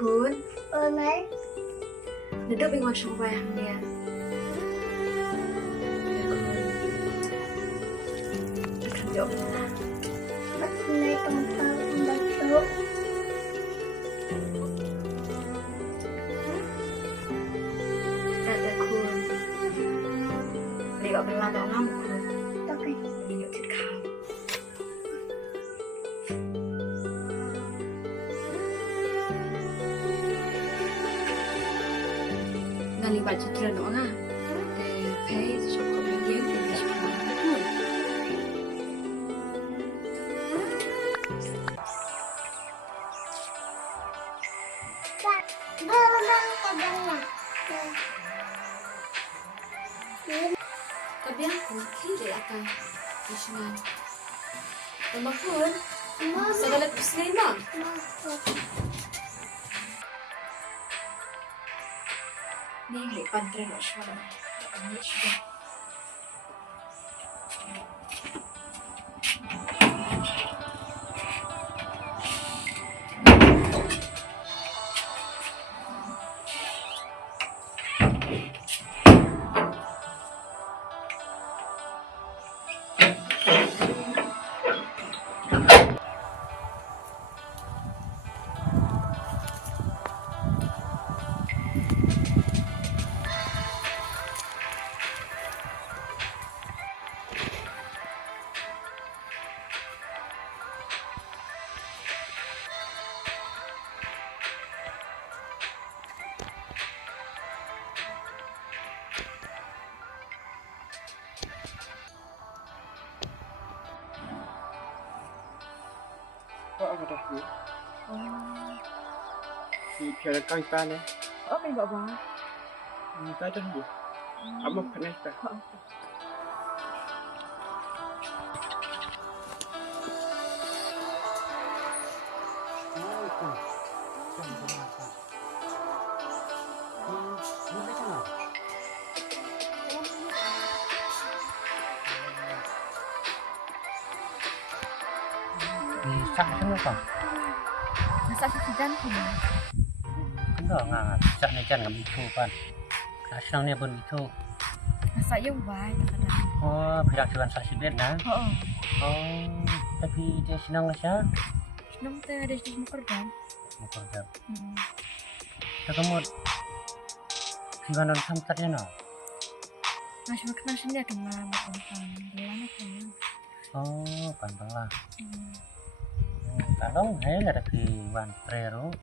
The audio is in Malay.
Kun, Oleh duduk bingung sumpah dia. Kerja Oleh tempat membantu ada Kun. Dia gak pernah tahu kamu Kun. Tapi Dia thích khám. Ngali baca tulisan doa nggak? Pay cukup yang di sekolah Kun. Belang kadangnya Tapi aku kiri akan Isnan. Tambah Kun, segala pusing bang. Nih lipan tren suara. Ini sudah. Kok ada Bu? Di jalan kang sana. Oh, mình bảo bóng. Cái đó Bu. Kamu pernah tak? Bisa kan apa? Masa sekian pun. Enggak nggak bisa nih kan nggak itu kan. Rasanya pun itu. Masa yang baik kadang. Oh, bilang jualan saksi bed nah. Oh, Oh, tapi dia senang nggak sih? senang teh ada di Mukerdam. Mau kerja. Kamu gimana samtarnya no? Masih makan sendiri kenal makan bulan apa ya? Oh, gampang lah. Kalau nggak ada di Wan Prero.